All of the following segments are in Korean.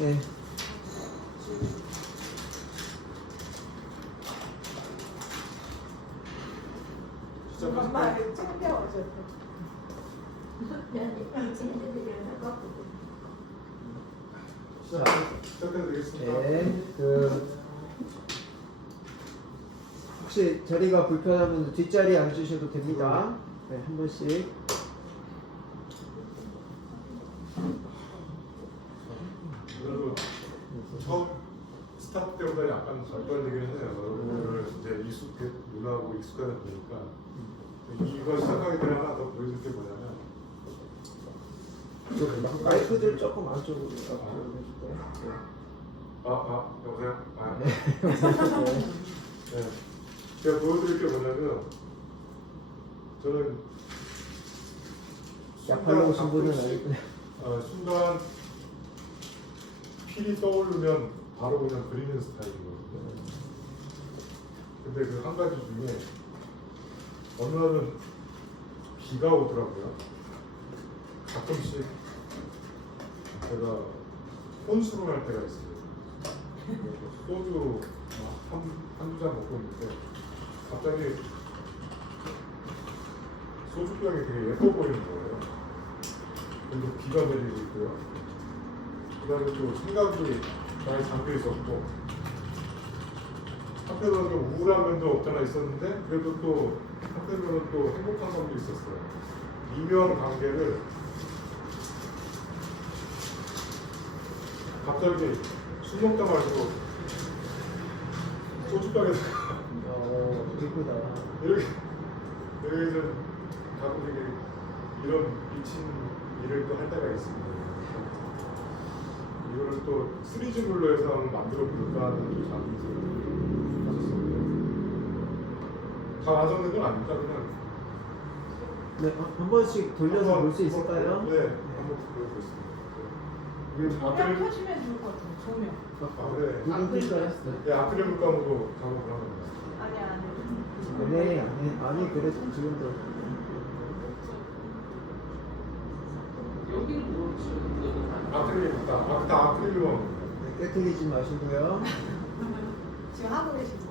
네. 엄마 챙겨와줘. 시작해도 되겠습니다. 네. 혹시 자리가 불편하면 뒷자리에 앉으셔도 됩니다. 네, 한 번씩. 그래도 처음 스타트 때보다 약간 발달되긴 해요. 여러분들 이제 문화하고 익숙하다 보니까 이거 시작하기 전에 하나 더 보여줄 게 뭐냐면 마이크들 조금 안쪽으로 앞으로 해줄까요? 여보세요? 네. 네. 제가 보여드릴 게 뭐냐면 저는 약팔로 오신 분은 아니고요. 순간 필이 떠오르면 바로 그냥 그리는 스타일이거든요. 근데 그 한 가지 중에 어느 날은 비가 오더라고요. 가끔씩 제가 혼술을 할 때가 있어요. 소주 한두 잔 먹고 있는데 갑자기 소주병이 되게 예뻐 보이는 거예요. 그리고 비가 내리고 있고요. 그 다음에 또 생각이 많이 잠겨 있었고 한편으로는 좀 우울한 면도 없잖아 있었는데 그래도 또 한편으로는 또 행복한 감도 있었어요. 미묘한 관계를 갑자기 술 먹다 말고 소주병에서 이쁘다. 이렇게 좀 가끔 되게 이런 미친 일을 또 할 때가 있습니다. 이거를 또 시리즈물로 해서 한번 만들어 볼까 하는 또 작품을 가졌었고요. 다 완성된 건 아닙니다. 그냥 네, 한 번씩 돌려서 볼 수 있을까요? 네, 한번 보여보겠습니다. 이게 조명 아크릴, 켜주면 좋을 것 같아요. 조명. 그래. 이건 뜰까요? 네, 아크릴 물감으로 작업을 하는 겁니다. 아니. 아니 그래서 지금도 아크릴 물감, 다 아크릴로. 네, 깨트리지 마시고요. 지금 하고 계시죠?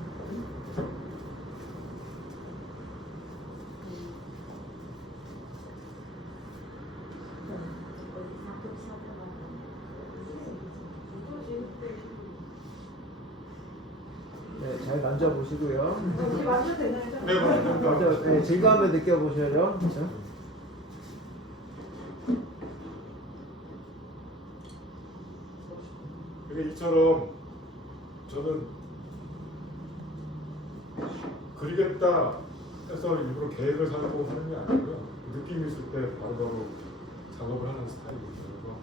네, 잘 만져보시고요. 이제 만져도 되나요? 네, 맞습니다. 먼저 네, 질감을 느껴보셔요. 그렇죠? 그게 이처럼 저는 그리겠다 해서 일부러 계획을 세우고 하는 게 아니고요. 느낌이 있을 때 바로바로 작업을 하는 스타일입니다. 그래서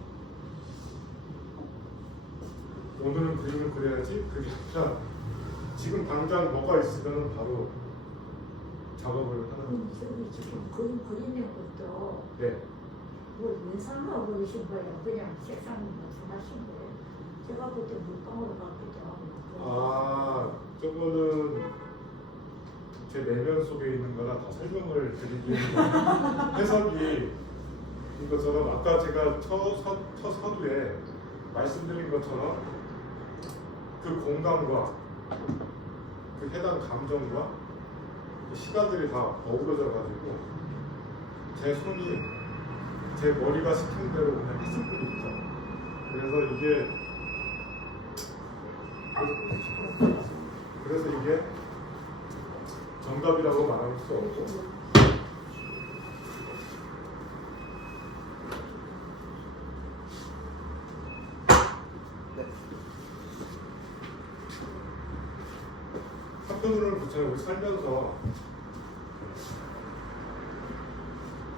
오늘은 그림을 그려야지 그게 아니라 지금 당장 뭐가 있으면 바로 작업을 하는 지금 그리는 것도 네. 뭐 연상하고 그러신 거예요. 그냥 색상 말씀하신 거예요. 제가 그때 물감으로 바꾸죠. 저거는 제 내면 속에 있는 거라 다 설명을 드리기에는 해석이 이것처럼 아까 제가 첫 서두에 말씀드린 것처럼 그 공간과 그 해당 감정과 시간들이 다 어우러져 가지고 제 손이 제 머리가 시킨 대로 그냥 했을 뿐이죠. 그래서 이게 정답이라고 말할 수 없죠. 한편으로는 그렇잖아요. 우리 살면서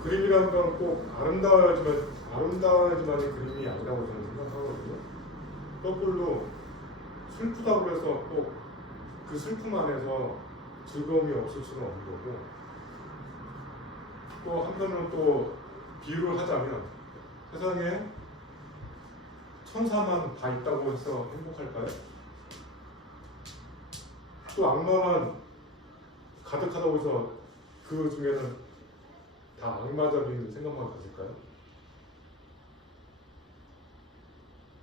그림이라는 건 꼭 아름다워야지만이 그림이 아니라고 저는 생각하거든요. 거꾸로 슬프다고 해서 꼭 그 슬픔 안에서 즐거움이 없을 수는 없는 거고, 또 한편으로는 또 비유를 하자면 세상에 천사만 다 있다고 해서 행복할까요? 또 악마만 가득하다고 해서 그 중에는 다 악마적인 생각만 가질까요?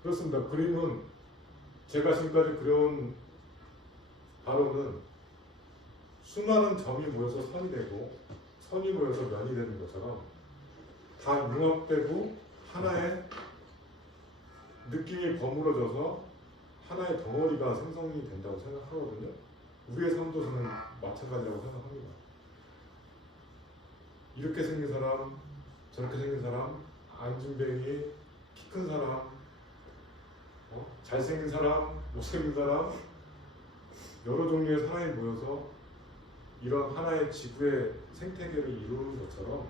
그렇습니다. 그림은 제가 지금까지 그려온 바로는 수많은 점이 모여서 선이 되고 선이 모여서 면이 되는 것처럼 다 융합되고 하나의 느낌이 버무러져서 하나의 덩어리가 생성이 된다고 생각하거든요. 우리의 삶도 저는 마찬가지라고 생각합니다. 이렇게 생긴 사람, 저렇게 생긴 사람, 안진뱅이, 키 큰 사람, 잘생긴 사람, 못생긴 사람, 여러 종류의 사람이 모여서 이런 하나의 지구의 생태계를 이루는 것처럼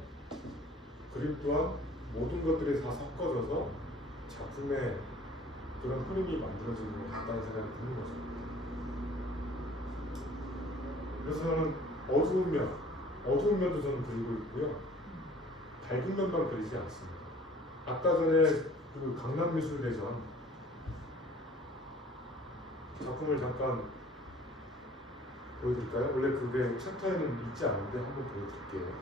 그림 또한 모든 것들이 다 섞어져서 작품의 그런 흐름이 만들어지는 것 같다는 생각이 드는 거죠. 그래서 저는 어두운 면도 저는 그리고 있고요. 밝은 면만 그리지 않습니다. 아까 전에 그 강남미술대전 작품을 잠깐 보여드릴까요? 원래 그게 챕터에는 있지 않은데 한번 보여드릴게요.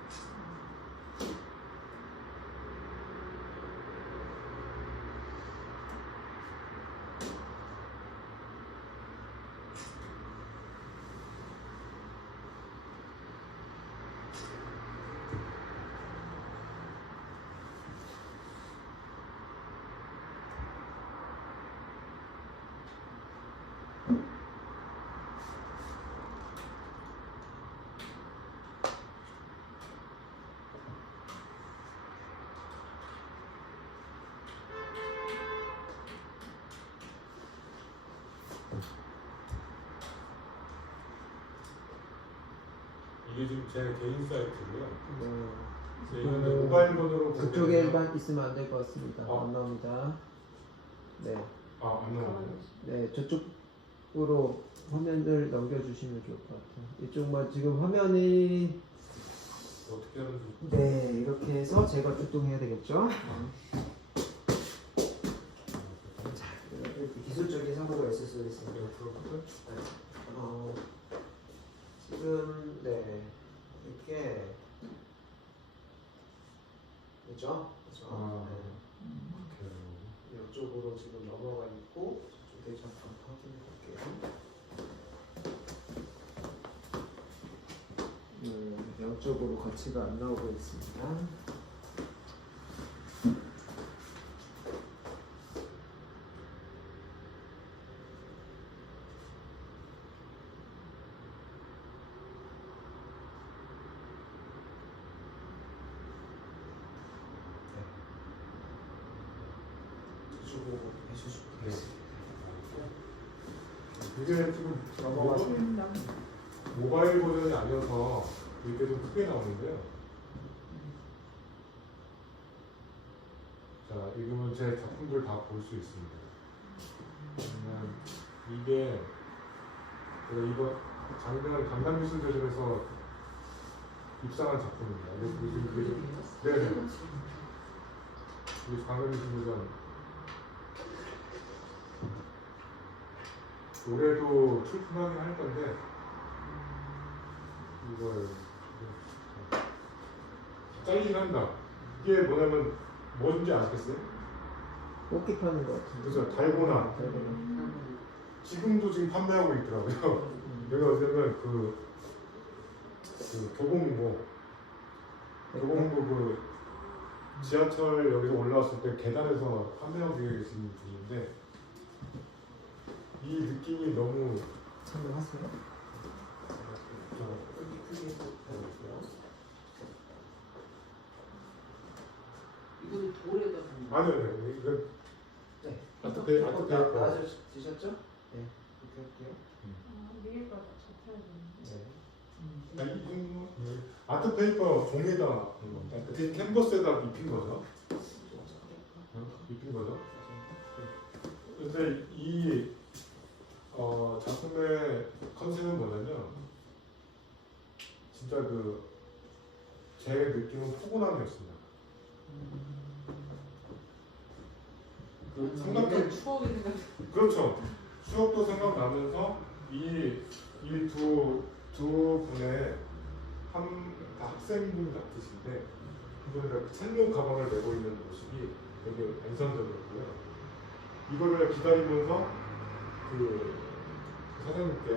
이게 지금 제 개인 사이트고요. 네. 이거는 모바일폰으로 그쪽에만 있으면 안 될 것 같습니다. 아. 안 나옵니다. 네. 안 나오네요. 네, 저쪽으로 화면을 넘겨주시면 좋을 것 같아요. 이쪽만 지금 화면이 어떻게 하는지. 네 이렇게 해서 제가 출동해야 되겠죠. 자, 이렇게 기술적인 사고가 있을 수 있습니다. 네. 지금 네 이렇게 그죠? 네. 이쪽으로 지금 넘어가 있고 저쪽에 잠깐 확인해 볼게요. 이쪽으로 거치가 안 나오고 있습니다. 저쪽으로 해주시면 되겠습니다. 이게 지금 넘어가서 모바일 버전이 아니어서 이게 좀 크게 나오는데요. 자, 이거는 제 작품들 다 볼 수 있습니다. 그러면 이게 제가 이번 작년 강남미술대전에서 입상한 작품입니다. 네네. 우리 강남미술대전 올해도 출품하긴 할 건데 이걸 잘리긴 한다. 이게 뭐냐면 뭔지 아시겠어요? 뽑기 파는 것 같은데. 그죠? 달고나. 지금도 지금 판매하고 있더라고요. 여기 어디냐면 그 교보문고 그 지하철 여기서 올라왔을 때 계단에서 판매하고 계신 분인데 이 느낌이 너무 참여하세요. 크게 해볼게요. 이거는 돌에다 아니요, 이건 네. 아트페이퍼. 아시셨죠? 네. 이렇게 할게요. 위에가 잡혀야 되는데. 네. 이 정도 아트페이퍼 종에다 그 캔버스에다 입힌 거죠. 입힌 거죠. 근데 이 작품의 컨셉은 뭐냐면 진짜 제 느낌은 포근함이었습니다. 생각해 추억이 생각. 그렇죠. 추억도 생각나면서 이 두 분의 다 학생분 같으신데 한 분은 첼로 가방을 메고 있는 모습이 되게 인상적이었고요. 이거를 기다리면서 그 사장님께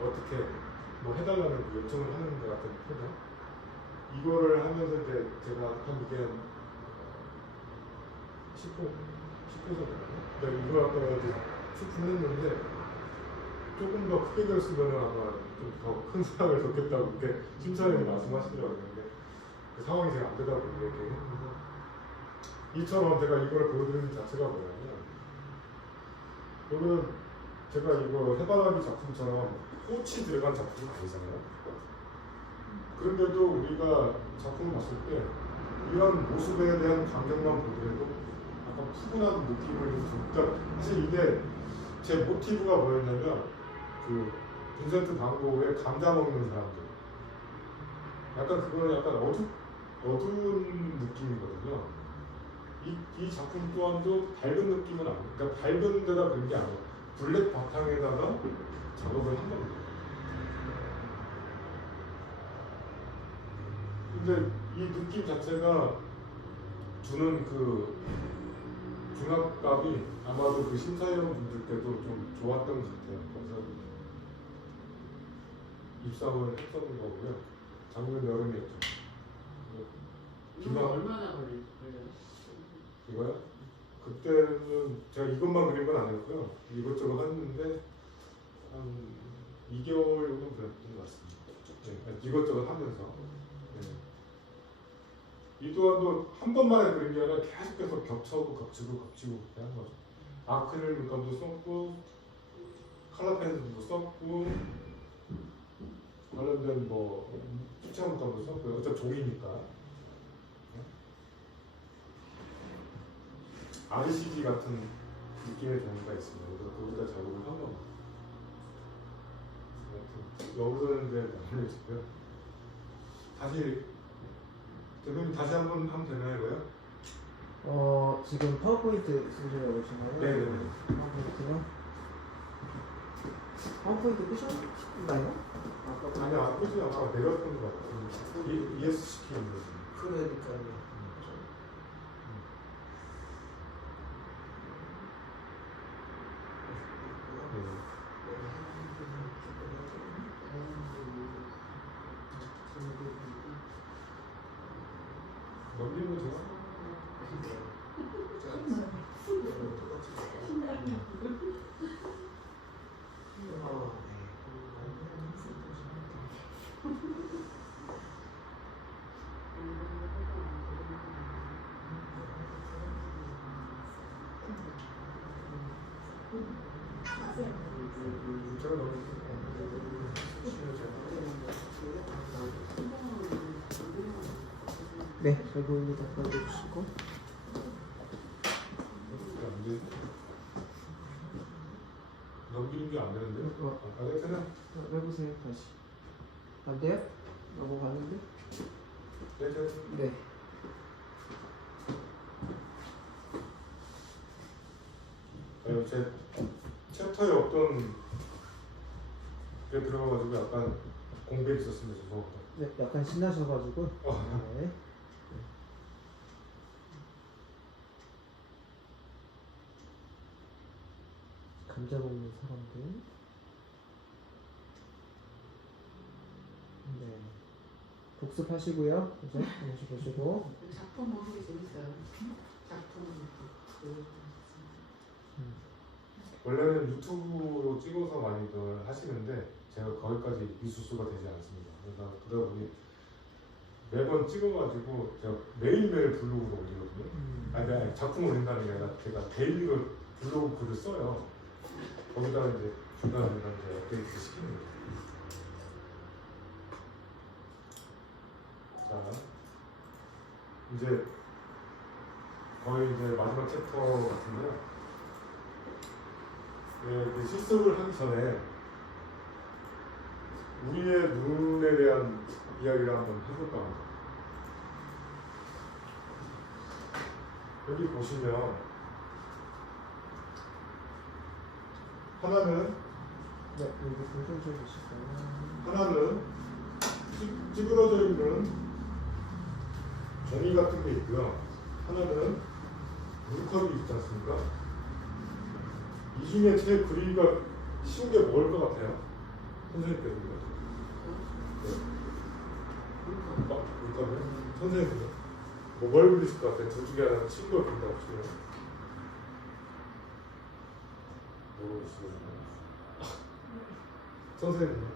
어떻게 뭐 해달라는 그 요청을 하는 것 같은 표정. 이거를 하면서 이제 제가 한 이게 10분 정도. 이거 아까 이제 10분 했는데 조금 더 크게 들었으면 아마 좀 더 큰 사랑을 줬겠다고 이렇게 심사위원이 말씀하시더라고요. 근데 그 상황이 제가 안 되다 보니까 이렇게 했는데 이처럼 제가 이걸 보여드리는 자체가 뭐냐면 이거는 제가 이거 해바라기 작품처럼 꽃이 들어간 작품이 아니잖아요. 그런데도 우리가 작품을 봤을 때 이런 모습에 대한 감정만 보더라도 약간 푸근한 느낌을 줬다. 사실 이게 제 모티브가 뭐였냐면 그 빈센트 반 고흐의 감자 먹는 사람들. 약간 그거는 약간 어두운 느낌이거든요. 이 작품 또한도 밝은 느낌은 아니에요. 그러니까 밝은 데다 그런 게 아니에요. 블랙 바탕에다가 작업을 한 겁니다. 근데 이 느낌 자체가 주는 그 중압감이 아마도 그 심사위원분들께도 좀 좋았던 것 같아요. 그래서 입상을 했던 거고요. 작년 여름이었죠. 이거 얼마나 걸려요? 이거요? 그때는 제가 이것만 그린 건 아니었고요. 이것저것 했는데 한 2개월 정도 걸렸던 것 같습니다. 네, 이것저것 하면서. 네. 이 또한도 한 번만에 그린 게 아니라 계속해서 겹치고 그렇게 한 거죠. 아크릴 물감도 썼고 컬러 펜슬도 썼고 관련된 뭐 수채 물감도 썼고요. 어차피 종이니까. RCG 같은 느낌의 종이가 있습니다. 그래서 거기다 작업을 한 겁니다. 여기서는 이제 나눠주고요. 다시 대표님 다시 한번 하면 되나요, 이거요? 지금 파워포인트 쓰시려고 하시나요? 네네네. 파워포인트요? 파워포인트 끄셨나요? 아까 아니, 안 끄지 아마 내렸던 것 같아요. ES 시키는 거. 그러니까요. 넘기는 거 좋아? 제가 네, 잘 보입니다. 꺼주시고. 넘기는 게 안 되는데요? 아, 네, 그냥. 해보세요, 다시. 안 돼요? 넘어가는데? 네, 그냥. 네. 아니, 제 챕터에 어떤 게 들어가가지고 약간 공백이 있었습니다. 죄송합니다. 네, 약간 신나셔가지고. 네. 감자 먹는 사람들. 네. 복습하시고요. 그죠? 다시 보시고. 작품 보는 게 재밌어요. 작품 원래는 유튜브로 찍어서 많이들 하시는데 제가 거기까지 미수수가 되지 않습니다. 그러다 보니 매번 찍어가지고 제가 매일매일 블로그로 올리거든요. 아니, 작품을 올린다는 게 아니라 제가 데일리로 블로그 글을 써요. 거기다가 이제 중간중간 이제 업데이트 시키는 거죠. 자, 이제 거의 이제 마지막 챕터 같은데요. 네, 실습을 하기 전에 우리의 눈에 대한 이야기를 한번 해볼까 합니다. 여기 보시면 하나는 네, 여기 불좀 주실까요? 하나는 찌그러져 있는 종이 같은 게 있고요. 하나는 물컵이 있지 않습니까? 이 중에 제일 그리기가 쉬운 게 뭘 것 같아요? 선생님께서는. 물컵은? 선생님께서. 뭘 그리실 것 같아요? 둘 중에 하나 친구를 그린다고 치면. 뭐 그리시나요? 선생님은요?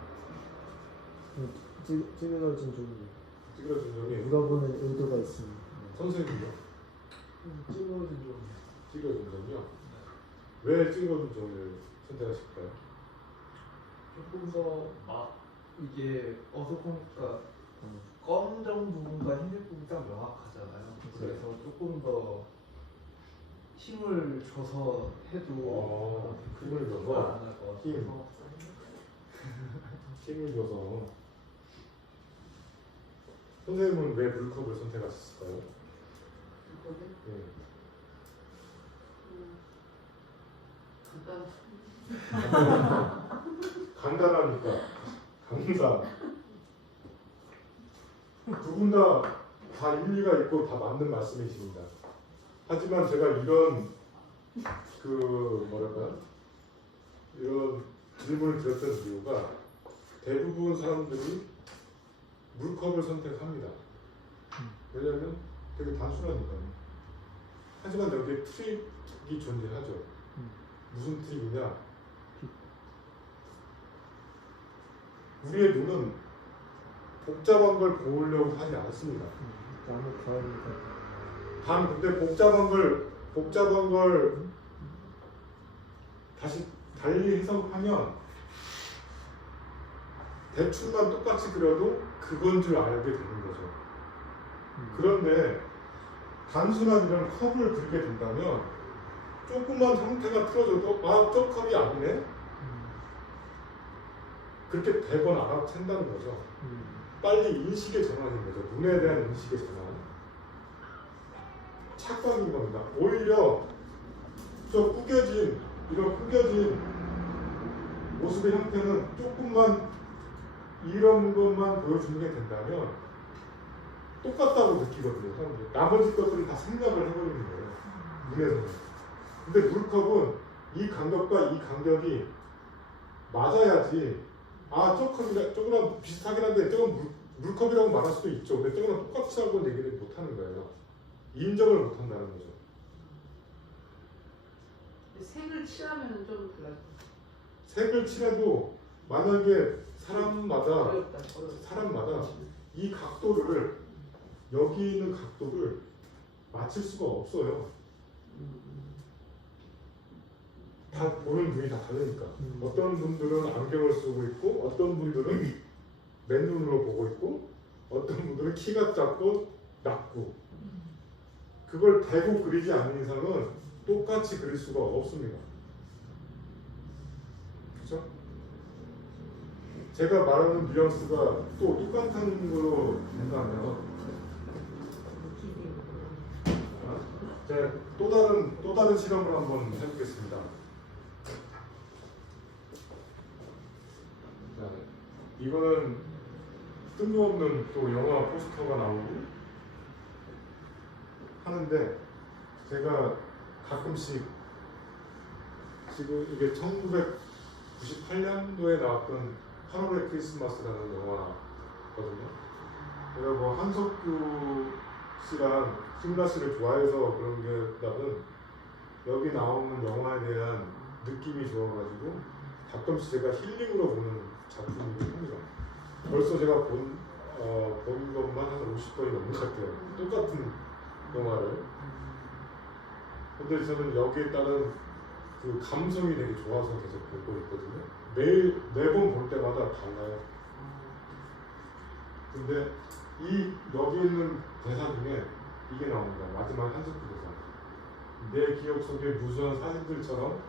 찌그러진 종이. 찌그러진 점이 물어보는 의도가 있습니다. 선생님이요? 찌그러진 좀 찌그러진 점이요? 왜 찌그러진 점을 선택하실까요? 조금 더 막 이게 어두우니까 검정 부분과 흰색 부분이 딱 명확하잖아요. 그래서 조금 더 힘을 줘서 해도 힘을 줘서? 안할 것 힘. 같아서 힘을 줘서. 선생님은 왜 물컵을 선택하셨을까요? 이거는 네. 간단. 간단하니까. 간단. 두 분 다 일리가 있고 다 맞는 말씀이십니다. 하지만 제가 이런 뭐랄까요? 이런 질문을 드렸던 이유가 대부분 사람들이 물컵을 선택합니다. 왜냐하면 되게 단순하니까요. 하지만 여기에 트릭이 존재하죠. 무슨 트릭이냐? 우리의 눈은 복잡한 걸 보려고 하지 않습니다. 나무 가을이다. 근데 복잡한 걸 다시 달리 해석하면 대충만 똑같이 그려도 그건 줄 알게 되는 거죠. 그런데 단순한 이런 컵을 그리게 된다면 조금만 형태가 틀어져도 저 컵이 아니네? 그렇게 대번 알아챈다는 거죠. 빨리 인식의 전환인 거죠. 눈에 대한 인식의 전환. 착각인 겁니다. 오히려 이런 구겨진 모습의 형태는 조금만 이런 것만 보여주는 게 된다면 똑같다고 느끼거든요, 사람들이. 나머지 것들은 다 생략을 해버리는 거예요, 눈에서는. 근데 물컵은 이 간격과 이 간격이 맞아야지, 저거랑 비슷하긴 한데 저건 물컵이라고 말할 수도 있죠. 근데 저거랑 똑같이 하고 얘기를 못하는 거예요. 인정을 못한다는 거죠. 색을 칠하면 좀 달라져. 색을 칠해도 만약에 사람마다 어렵다. 이 각도를, 여기 있는 각도를 맞출 수가 없어요. 다 보는 눈이 다 다르니까. 어떤 분들은 안경을 쓰고 있고, 어떤 분들은 맨눈으로 보고 있고, 어떤 분들은 키가 작고 낮고. 그걸 대고 그리지 않는 이상은 똑같이 그릴 수가 없습니다. 그렇죠? 제가 말하는 뉘앙스가 또 똑같은 거로 된다면, 제가 또 다른 실험을 한번 해보겠습니다. 자, 이거는 뜬금없는 또 영화 포스터가 나오고 하는데, 제가 가끔씩 지금 이게 1998년도에 나왔던 8월의 크리스마스라는 영화거든요. 제가 뭐 한석규 씨랑 신가 씨를 좋아해서 그런 게보다는 여기 나오는 영화에 대한 느낌이 좋아가지고 가끔씩 제가 힐링으로 보는 작품이긴 합니다. 벌써 제가 본 것만 한 50번이 넘는 것 같아요. 똑같은 영화를. 근데 저는 여기에 따른 그 감성이 되게 좋아서 계속 보고 있거든요. 매번 볼 때마다 달라요. 근데 여기 있는 대사 중에 이게 나옵니다. 마지막 한석규 대사. 내 기억 속에 무수한 사진들처럼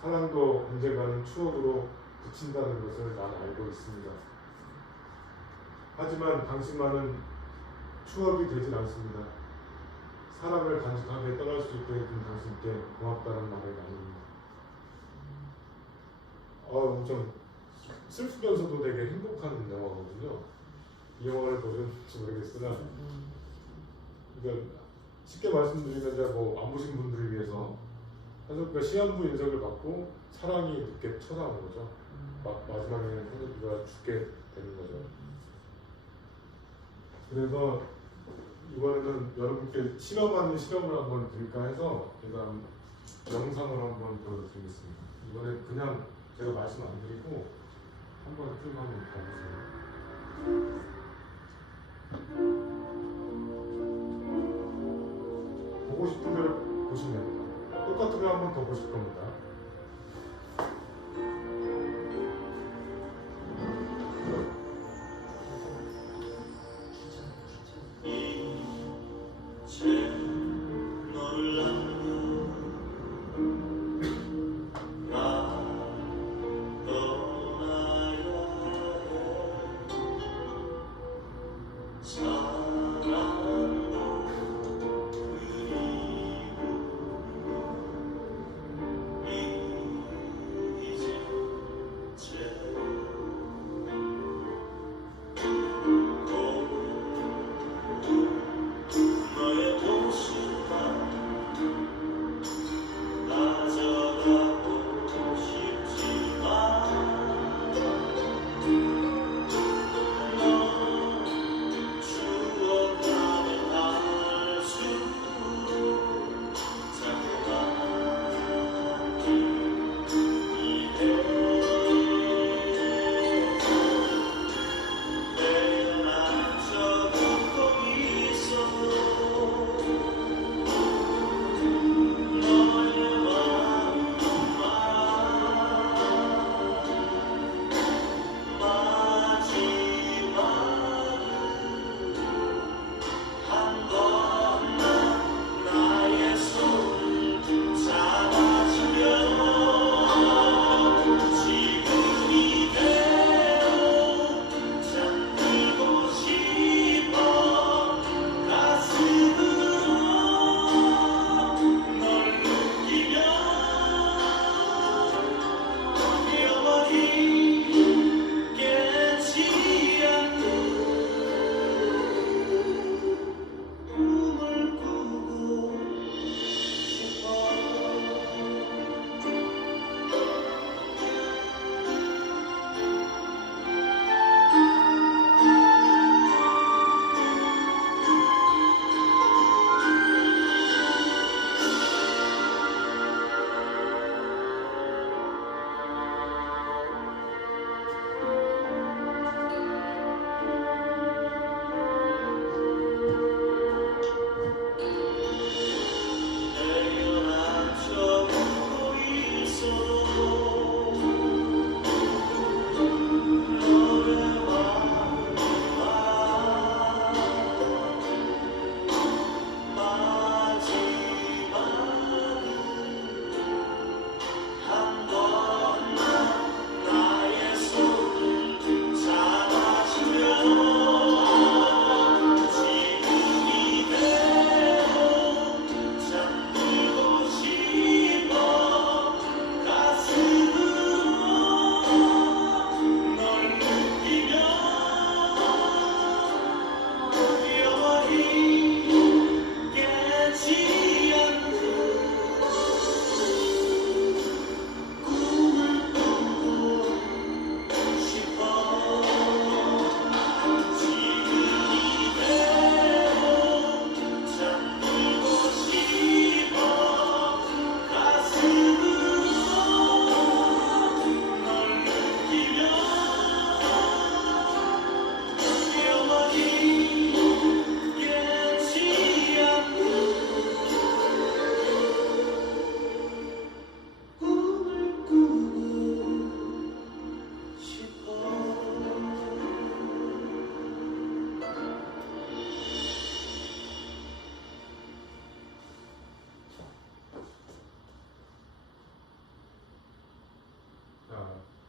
사랑도 언젠가는 추억으로 붙인다는 것을 난 알고 있습니다. 하지만 당신만은 추억이 되질 않습니다. 사랑을 간직하게 떠날 수 있게 해준 당신께 고맙다는 말을 나눕니다. 엄청 슬프면서도 되게 행복한 영화거든요. 이 영화를 보셨는지 모르겠으나, 그러니까 쉽게 말씀드리면 이제 뭐 안 보신 분들을 위해서 한석비가 시한부 인석을 받고 사랑이 늦게 찾아오는 거죠. 마지막에는 한석비가 죽게 되는 거죠. 그래서 이번에는 여러분께 실험하는 실험을 한번 드릴까 해서 제가 영상을 한번 보여드리겠습니다. 이번에 그냥 제가 말씀 안 드리고 한번 틀고 한번 봐보세요. 보고 싶은 대로 보시면 됩니다. 똑같은 거 한 번 더 보실 겁니다.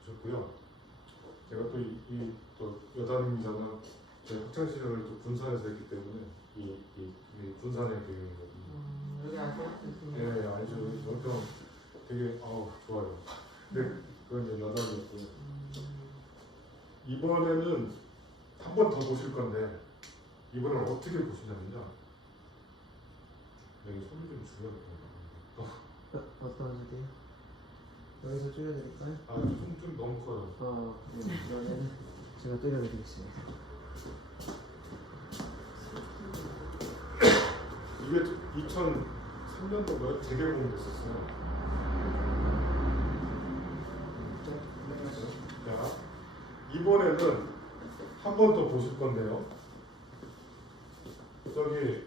좋고요. 제가 또 또 여담입니다만 제가 학창 시절을 또 군산에서 했기 때문에 이 군산의 배경이거든요. 여기 아시죠? 네, 알죠. 엄청 되게 좋아요. 근데 그건 이제 여담이었고요. 이번에는 한 번 더 보실 건데 이번엔 어떻게 보시냐면요. 줄여도 어떤 소리요? 여기서 줄여드릴까요? 좀 너무 커요. 네. 그러면 제가 줄여드리겠습니다. 이게 2003년도에 재개봉 됐었어요. 자, 이번에는 한 번 더 보실 건데요. 저기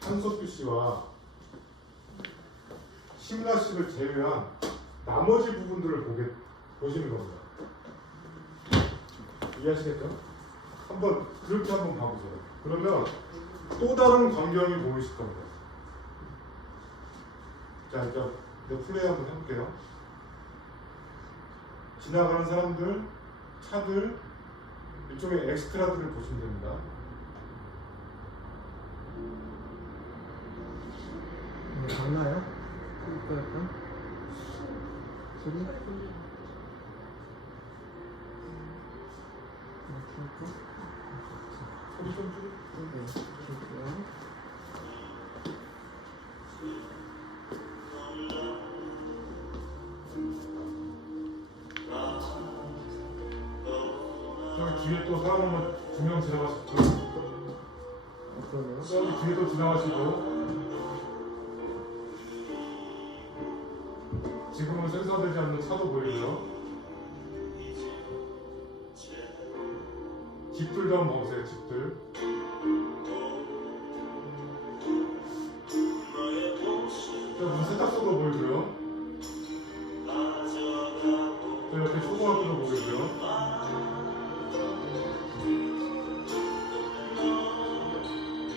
한석규 씨와 심라 씨를 제외한 나머지 부분들을 보시는 겁니다. 이해하시겠죠? 한번 그렇게 한번 봐보세요. 그러면 또 다른 광경이 보이실 겁니다. 자, 이제 플레이 한번 해볼게요. 지나가는 사람들, 차들, 이쪽에 엑스트라들을 보시면 됩니다. 달라요? 약간 소리? 이렇게 할까? 소리 좀 줄여. 네, 줄게요. 저기 뒤에 또 사람 두 명 지나가시죠. 어떠네요? 저기 뒤에 또 지나가시고. 지금은 센서되지 않는 차도 보이고요. 집들도 한번 보세요. 집들. 저 무슨 세탁소도 보이고요. 저 옆에 초등학교도 보이고요.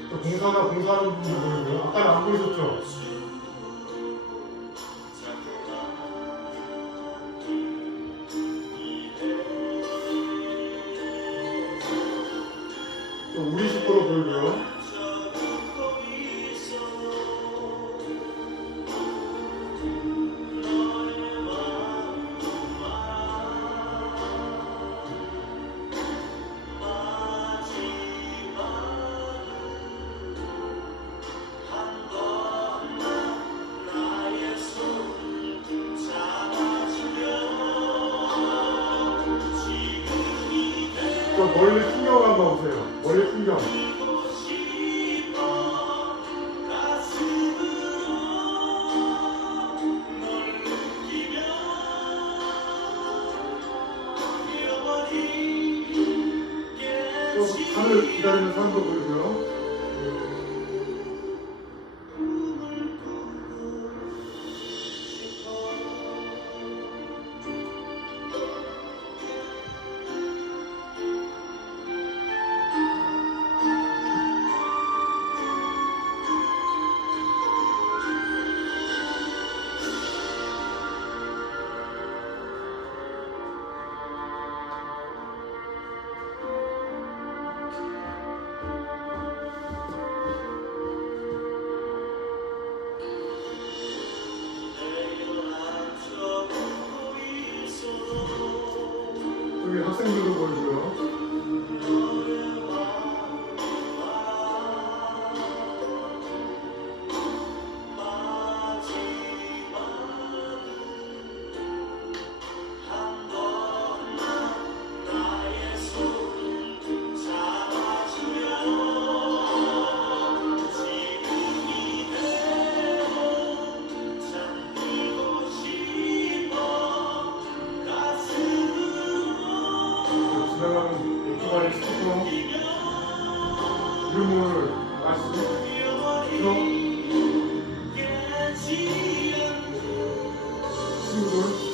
저 공사하는 분도 보이고요. 아까 안 보이셨죠? 또 우리 식구도 보이고요. 저 멀리 풍경 한번 보세요. 멀리 풍경. 또 하늘 기다리는 사람도 보이고요. 여기 학생들도 보이고요. 지나가는 오토바이 스티커 이름을 아시죠? 친구들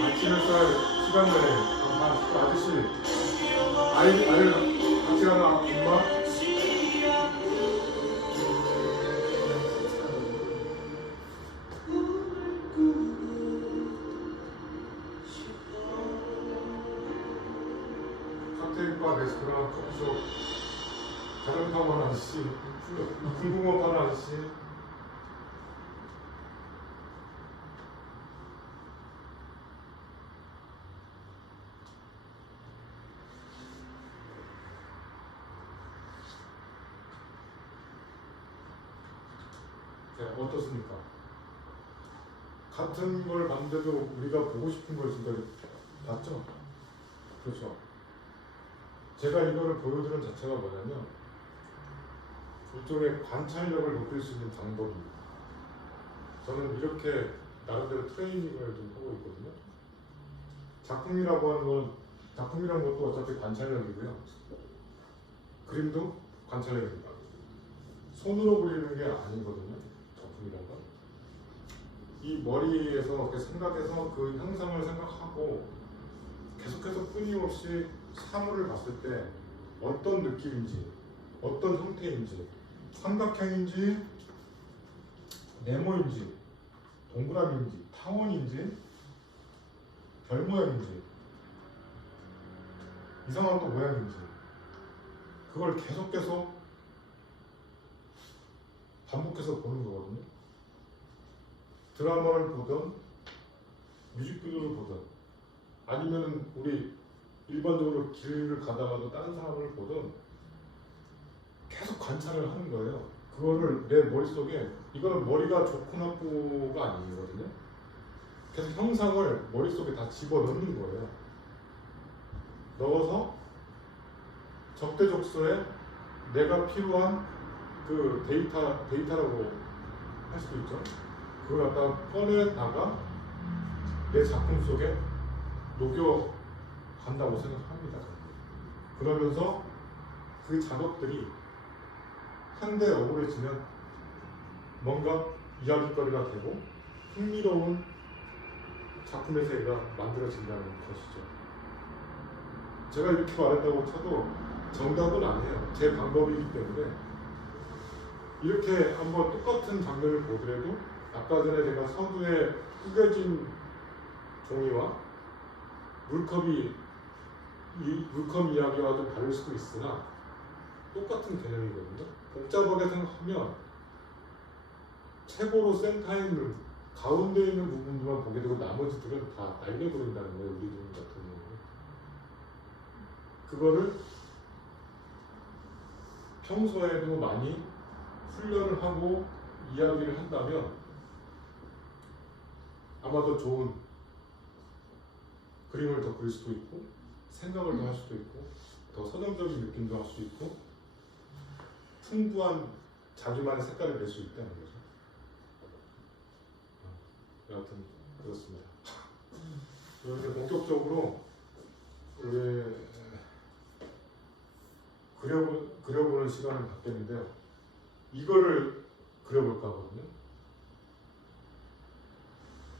아침에 쌀 시간 내에 아저씨 아이를 같이 가는 엄마 칵테일바 레스토랑 커피숍 자전거 타고 가는 아저씨 궁금한 아저씨. 네, 어떻습니까? 같은 걸 봤는데도 우리가 보고 싶은 걸 지금 봤죠? 그렇죠. 제가 이거를 보여드린 자체가 뭐냐면 일종의 관찰력을 높일 수 있는 방법입니다. 저는 이렇게 나름대로 트레이닝을 좀 하고 있거든요. 작품이라고 하는 건 작품이라는 것도 어차피 관찰력이고요. 그림도 관찰력입니다. 손으로 그리는 게 아니거든요. 작품이란 건. 이 머리에서 이렇게 생각해서 그 형상을 생각하고 계속해서 끊임없이 사물을 봤을 때 어떤 느낌인지, 어떤 형태인지, 삼각형인지, 네모인지, 동그라미인지, 타원인지, 별 모양인지, 이상한 또 모양인지, 그걸 계속 반복해서 보는 거거든요. 드라마를 보든 뮤직비디오를 보든 아니면 우리 일반적으로 길을 가다가도 다른 사람을 보든 계속 관찰을 하는 거예요. 그거를 내 머릿속에, 이거는 머리가 좋고 나쁘가 아니거든요. 계속 형상을 머릿속에 다 집어넣는 거예요. 넣어서 적재적소에 내가 필요한 그 데이터라고 할 수도 있죠. 그걸 갖다가 꺼내다가 내 작품 속에 녹여간다고 생각합니다. 그러면서 그 작업들이 한데 어우러지면 뭔가 이야기거리가 되고 흥미로운 작품의 세계가 만들어진다는 것이죠. 제가 이렇게 말했다고 쳐도 정답은 아니에요. 제 방법이기 때문에 이렇게 한번 똑같은 장면을 보더라도 아까 전에 제가 서두에 구겨진 종이와 물컵 이야기와 좀 다를 수도 있으나 똑같은 개념이거든요. 복잡하게 생각하면 최고로 센터에 있는 가운데 있는 부분들만 보게 되고 나머지들은 다 날려버린다는 거예요. 우리 들 같은 경우는. 그거를 평소에도 많이 훈련을 하고 이야기를 한다면 아마도 좋은 그림을 더 그릴 수도 있고 생각을 더 할 수도 있고 더 서정적인 느낌도 할 수 있고 풍부한 자기만의 색깔을 낼 수 있다는 거죠. 여하튼 그렇습니다. 이제 본격적으로 그려보는 시간을 갖겠는데요. 이거를 그려볼까 하거든요.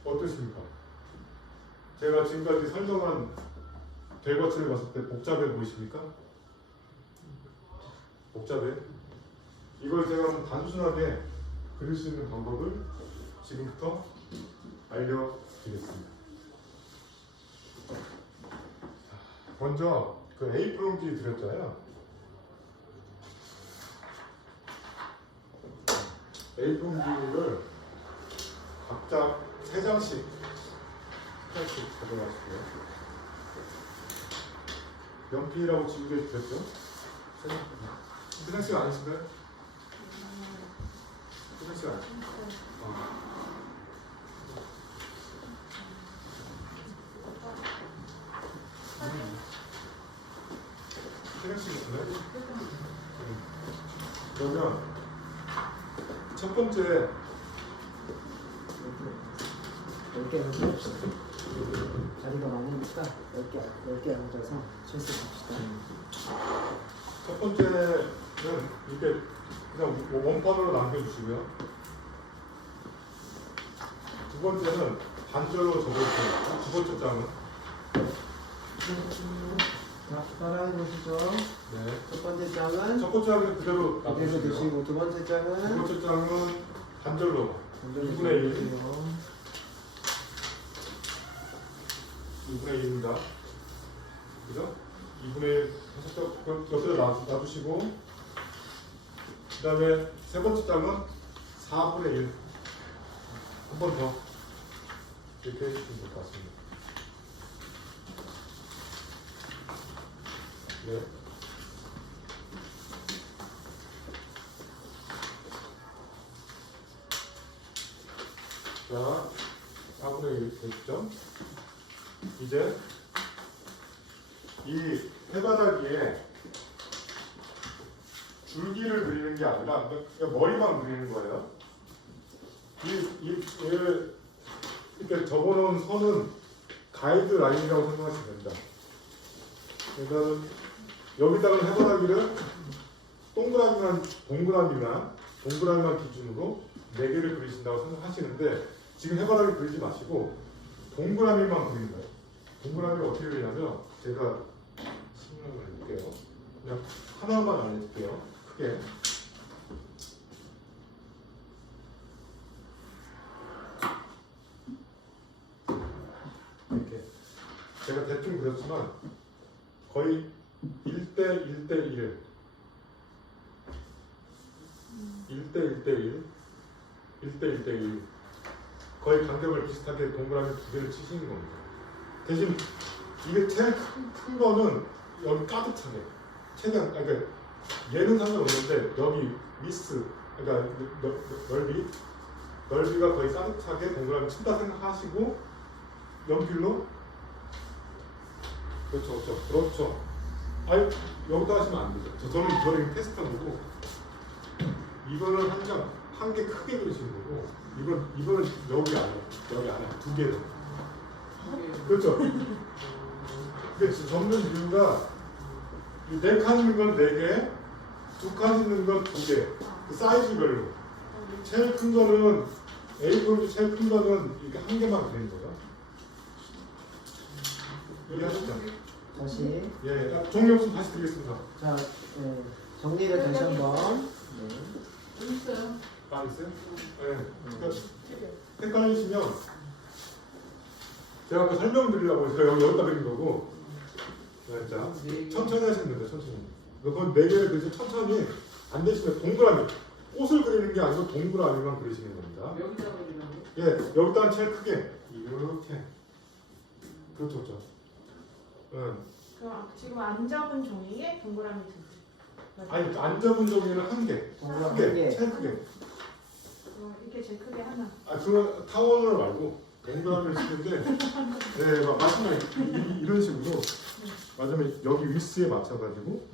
어떠십니까? 제가 지금까지 설명한 결과치를 봤을 때 복잡해 보이십니까? 복잡해? 이걸 제가 단순하게 그릴 수 있는 방법을 지금부터 알려드리겠습니다. 먼저 그 A4 용지 드렸잖아요. A4 용지를 각자 3장씩 가져가시고요. 연필이라고 지우개 드렸죠? 3장씩 아니신가요? 3장씩 아니신가요? 그러면 첫 번째 10개 해봅시다. 자리가 많으니까 10개 앉아서 실습합시다. 첫 번째는 이렇게 그냥 원판으로 남겨주시고요. 두 번째는 반절로 적어주세요. 두 번째 장은 자, 따라해 보시죠. 네. 첫 번째 장은 첫 번째 장은 그대로 그대로 놔두시고요. 드시고 두 번째 두 장은 번째 장은 반절로 2분의 1. 2분의 1입니다. 그죠? 2분의 1 옆에다 놔두시고 그 다음에 세 번째 장은 4분의 1. 한 번 더. 이렇게 해주시면 될 것 같습니다. 네. 자, 4분의 1 됐죠? 이제 이 해바라기에 줄기를 그리는 게 아니라 그냥 머리만 그리는 거예요. 이렇게 적어놓은 선은 가이드 라인이라고 생각하시면 됩니다. 그래서 여기다가 해바라기를 동그라미만 기준으로 4개를 그리신다고 생각하시는데 지금 해바라기 그리지 마시고 동그라미만 그리는 거예요. 동그라미 어떻게 그리냐면 제가 설명을 해볼게요. 그냥 하나만 알려줄게요. 크게. 이렇게 제가 대충 그렸지만 거의 1대 1대 1 1대 1대 1 1대 1대 1 거의 간격을 비슷하게 동그라미 2개를 치시는 겁니다. 대신 이게 제일 큰 거는 여기 가득차게 최대한 그러니까 얘는 상관없는데 여기 미스 그러니까 넓이가 거의 가득차게 동그라미 친다 생각하시고 연필로 그렇죠. 아니 여기다 하시면 안 되죠. 저는 테스트한 거고 이거는 한 개 크게 그리시는 거고 이거는 여기 안에 2개를 그렇죠. 근데 접는 이유가 4칸 있는 건 4개, 2칸 있는 건 2개. 그 사이즈별로. 제일 큰 거는 A4로 제일 큰 거는 이렇게 한 개만 그리는 거예요. 이해하시죠? 다시. 예, 종이 없으면 다시 드리겠습니다. 자, 정리를 다시 한번. 네. 좀 있어요. 있어요? 네. 그러니까 헷갈리시면 제가 아까 설명드리려고 해서 여기다 그린 거고 자, 천천히 하시면 됩니다. 천천히. 그건 4개를 그리고 천천히 안 되시면 동그라미 꽃을 그리는 게 아니고 동그라미만 그리시는 겁니다. 여기다가 그리라고? 예, 여기다가 제일 크게 이렇게 그렇죠. 그럼 지금 안 접은 종이에 동그라미 두 개. 아니 안 접은 종이는 한 개, 동그라미 한 개. 제일 크게. 이렇게 제일 크게 하나. 그건 타원을 말고 동그라미를 쓰는데 네, 마지막에 이런 식으로 맞으면 여기 위스에 맞춰가지고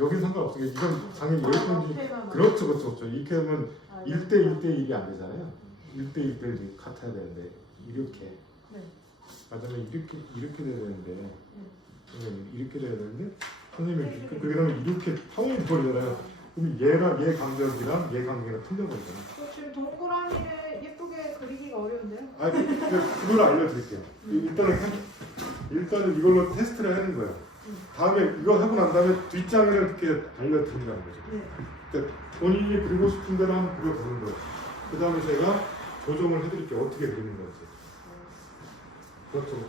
여긴 상관없어요. 이건 당연히 열분이 그렇죠. 이렇게 하면 1대 1대 1이 안 되잖아요. 1대 1대 1이 같아야 되는데 이렇게 네. 맞으면 이렇게 돼야 되는데 이렇게 돼야 되는데 선생님이 그러면 이렇게 타원이 버리잖아요. 그럼 얘 간격이랑 얘 간격이랑 틀려버리잖아요. 지금 동그라미를 예쁘게 그리기가 어려운데요? 그걸 알려드릴게요. 일단은 이걸로 테스트를 하는 거예요. 다음에 이거 하고 난 다음에 뒷장을 이렇게 알려드린다는 거죠. 그러니까 본인이 그리고 싶은 대로 한번 그려보는 거예요. 그 다음에 제가 조정을 해드릴게요. 어떻게 그리는 건지. 그렇죠.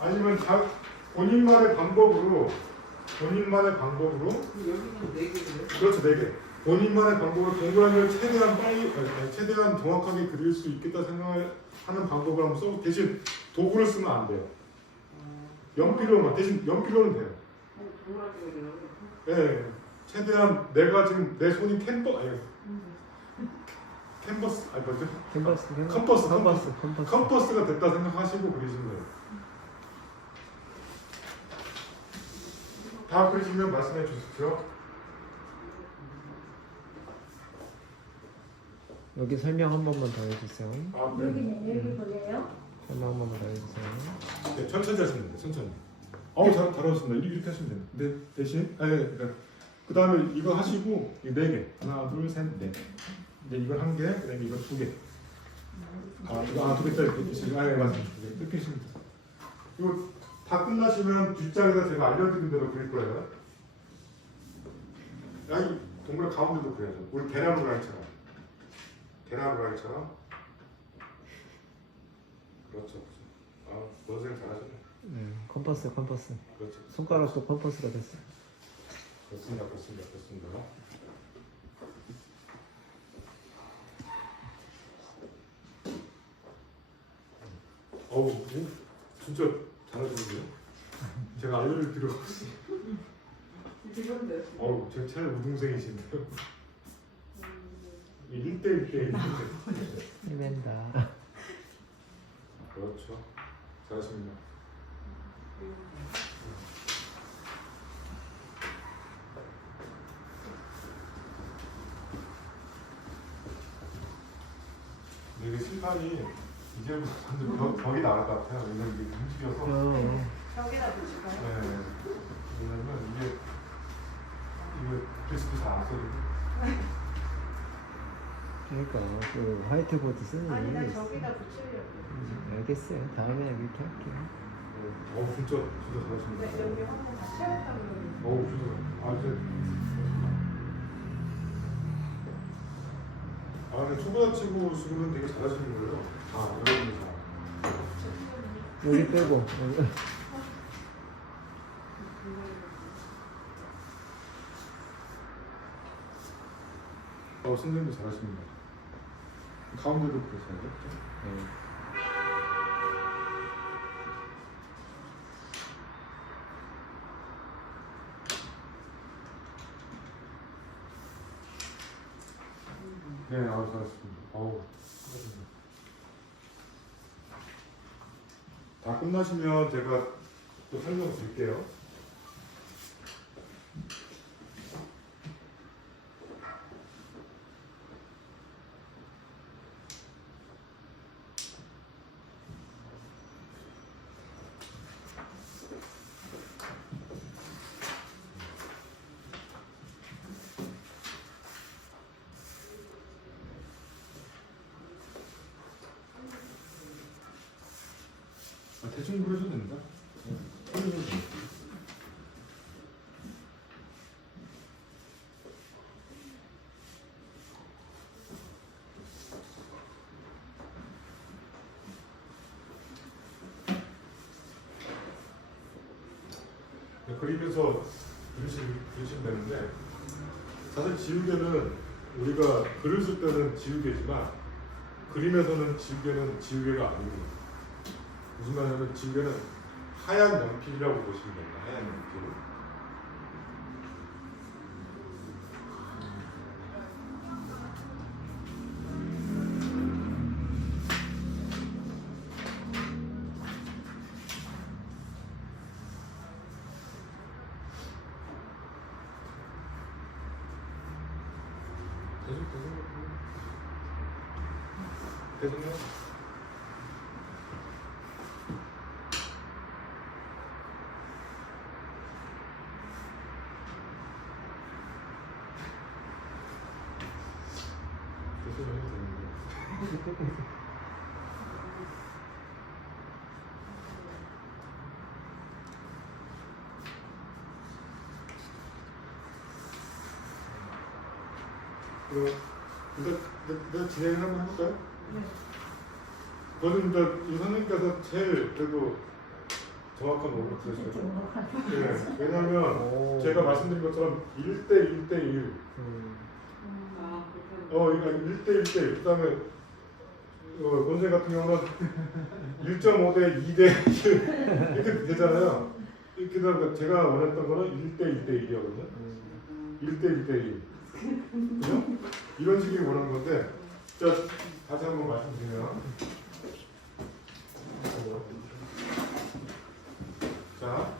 아니면 본인만의 방법으로 여기는 4개예요? 그렇죠, 4개. 본인만의 방법으로 동그라미를 최대한 정확하게 그릴 수 있겠다 생각하는 방법을 한번 써보. 대신 도구를 쓰면 안 돼요. 연필로만. 대신 연필로는 돼요. 동그랗게 그리라고? 네, 최대한 내가 지금 내 손이 컴퍼스가 됐다 생각하시고 그리시면 돼요. 다 그리시면 말씀해 주십시오. 여기 설명 한 번만 더 해주세요. 여기 보여요? 설명 한 번만 더 해주세요. 네, 천천히 하시면 돼요. 천천히. 잘하셨습니다. 이렇게 하시면 돼요. 근데 대신 그 다음에 이거 하시고 이 4개 하나 둘 셋 넷. 근데 이걸 1개, 그다음에 이거 2개. 두 개짜리 이렇게 네, 맞습니다. 이렇게 하시면 돼요. 이거 다 끝나시면 뒷장에다 제가 알려드린 대로 그릴 거예요. 여기 동그란 가운데도 그려야죠. 우리 계란후라이처럼. 그렇죠. 원생 잘하셨네. 컴퍼스. 그렇죠. 손가락도 컴퍼스가 됐어. 그렇습니다. 진짜 잘하시는데요? 제가 알려줄 필요가 없어요. 이건데. 제 차라리 우동생이신데요. 1대1대1. 힘낸다. 그렇죠. 잘하십니다. 근데 이게 심판이 이제부터 완전 벽이 나갈 것 같아요. 왜냐면 이게 움직여서. 벽에다 붙일까요? 네. 왜냐면 이게 디스크 잘 안 써지고. 그러니까 그 화이트보드 쓰는 아니 나 이유가 있어. 저기다 붙이려고. 알겠어요. 다음에 이렇게 할게요. 진짜 잘하십니다. 네, 여기 화면 다 채웠다고 그러는데. 근데 초보자치고는 되게 잘하시는 거예요. 여러분이 다. 여기 빼고. 선생님도 잘하십니다. 가운데도 그러셔야죠. 네, 잘하셨습니다. 수고하셨습니다. 다 끝나시면 제가 또 설명드릴게요. 대충 그려도 됩니다. 그림에서 그리시면 되는데, 사실 지우개는 우리가 글을 쓸 때는 지우개지만 그림에서는 지우개가 아닙니다. 무슨 말이냐면 지우개는 하얀 연필이라고 보시면 됩니다. 하얀 연필. 되셨나요? 일단 진행을 한번 해볼까요? 네. 저는 이 선생님께서 제일 그래도 정확한 오버 들으시죠. 네, 왜냐하면 제가 말씀드린 것처럼 1대1대1 그러니까 1대1대1 그 다음에 본생 같은 경우는 1.5대 2대 1 이렇게 되잖아요. 이렇게 되면 제가 원했던 거는 1대1대1이거든요. 1대1대1 그죠? 이런 식이 원하는 건데, 자, 다시 한번 말씀드리면, 자,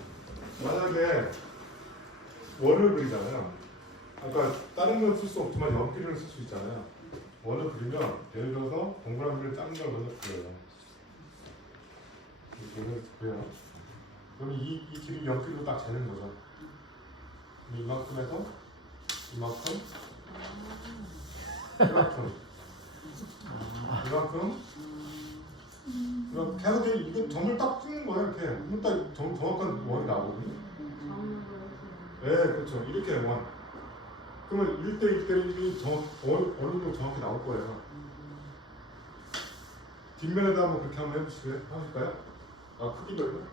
만약에 원을 그리잖아요. 아까 다른 건 쓸 수 없지만 연필을 쓸 수 있잖아요. 원을 그리면 예를 들어서 동그라미를 작은 걸 먼저 그려요. 이렇게 그려요. 그럼 이 길이 연필로 딱 재는 거죠. 이만큼에서 이만큼, 이만큼, 계속 이거 점을 딱 찍는 거예요. 이렇게 그럼 딱 정확한 원이 나오거든요. 네, 그렇죠. 이렇게 원. 그러면 1대1대1이 어느 정도 정확히 나올 거예요. 뒷면에다 한번 그렇게 한번 해보실까요? 크기별로.